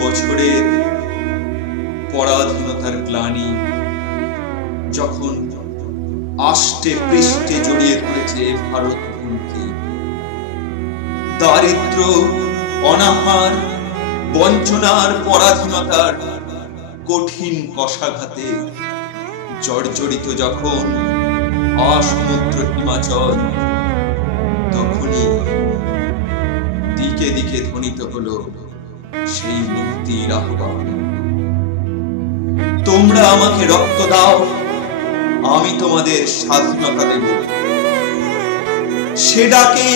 বছরের পরাধীনতার গ্লানি যখন আষ্টে পৃষ্ঠে জড়িয়ে ধরেছে ভারত ভূমিকে, দারিদ্র, অনাহার, বঞ্চনার, পরাধীনতার কঠিন কষাঘাতে জর্জরিত যখন আসমুদ্র হিমাচল, তখনই দিকে দিকে ধ্বনিত হলো সেই মুক্তির আহ্বান। তোমরা আমাকে রক্ত দাও, আমি তোমাদের স্বাধীনতা দেব। সে ডাকে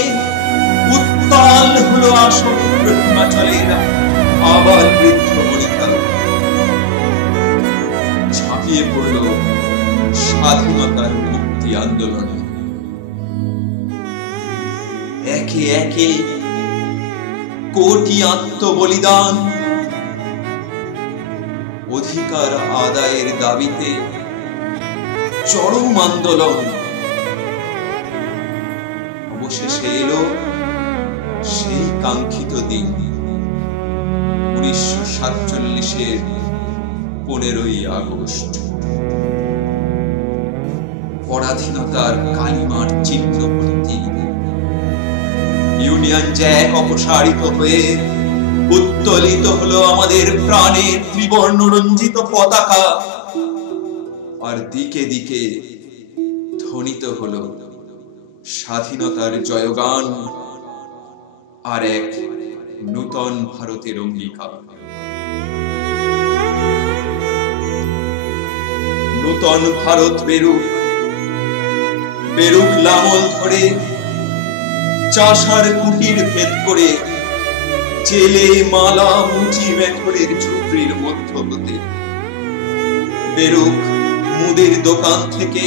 উত্তাল হলো আসমুদ্র হিমাচলের আবার বৃদ্ধ বনিতা, ঝাঁপিয়ে পড়ল স্বাধীনতার মুক্তি আন্দোলনে। একে একে কোটি আত্মবলিদান, অধিকার আদায়ের দাবিতে চরম আন্দোলন। অবশেষে এলো সেই কাঙ্ক্ষিত দিন, 1947-এর 15ই আগস্ট। পরাধীনতার কালিমার চিহ্ন ভর্তি ইউনিয়ন জ্যাক অপসারিত হয়ে উত্তোলিত হলো আমাদের প্রাণের ত্রিবর্ণ রঞ্জিত পতাকা, আর দিকে দিকে ধ্বনিত হলো স্বাধীনতার জয়গান আর এক নূতন ভারতের অঙ্গীকার। নূতন ভারত বেরুক, বেরুক লাঙল ধরে, চাষার কুটির ভেদ করে, জেলে মালা মুচি মেখরের ঝুপড়ির মধ্য হতে। বেরুক মুদির দোকান থেকে,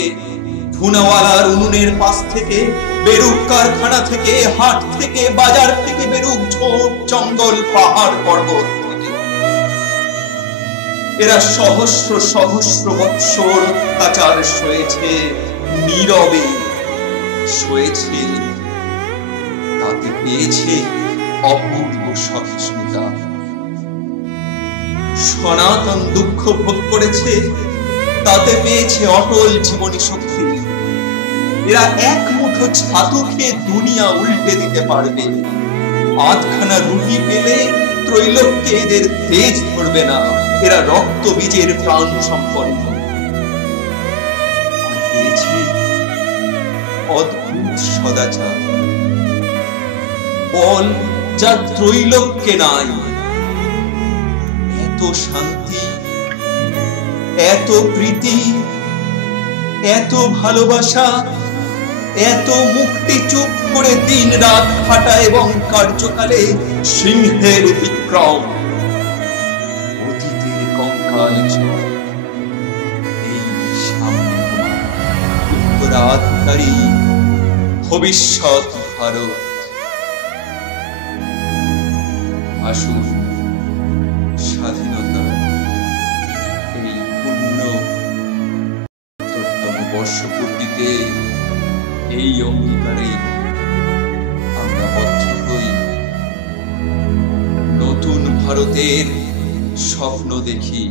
ভুনাওয়ালার উনুনের পাশ থেকে, বেরুক কারখানা থেকে, হাট থেকে, বাজার থেকে, বেরুক ঝোপ জঙ্গল পাহাড় পর্বত থেকে। এরা সহস্র সহস্র বৎসর অত্যাচার সয়েছে, নীরবে সয়েছে, তাতে পেয়েছে অপূর্ব সহিষ্ণুতা। সনাতন দুঃখ ভোগ করেছে, তাতে পেয়েছে অটল জীবনী শক্তি। এরা এক মুঠো ছাতু খেয়ে দুনিয়া উল্টে দিতে পারবে, আধখানা রুটি পেলে ত্রৈলোক্যে এদের তেজ ধরবে না। এরা রক্ত বীজের প্রাণ সম্পন্ন। পেয়েছে অদ্ভুত সদাচার, বল যা ত্রৈলোক্যে নাই। এত শান্তি, এত প্রীতি, এত ভালোবাসা, এত মুক্তি চুপ করে দিন রাত খাটা এবং কার্যকালে সিংহের বিক্রম। অতীতের কঙ্কাল এই সামনে তোমার উত্তরাধিকারী ভবিষ্যৎ ভারত। আসুন স্বাধীনতা এই পূর্ণ ৭০তম বর্ষপূর্তিতে এই অঙ্গীকারে আমরা বদ্ধ হই, নতুন ভারতের স্বপ্ন দেখি।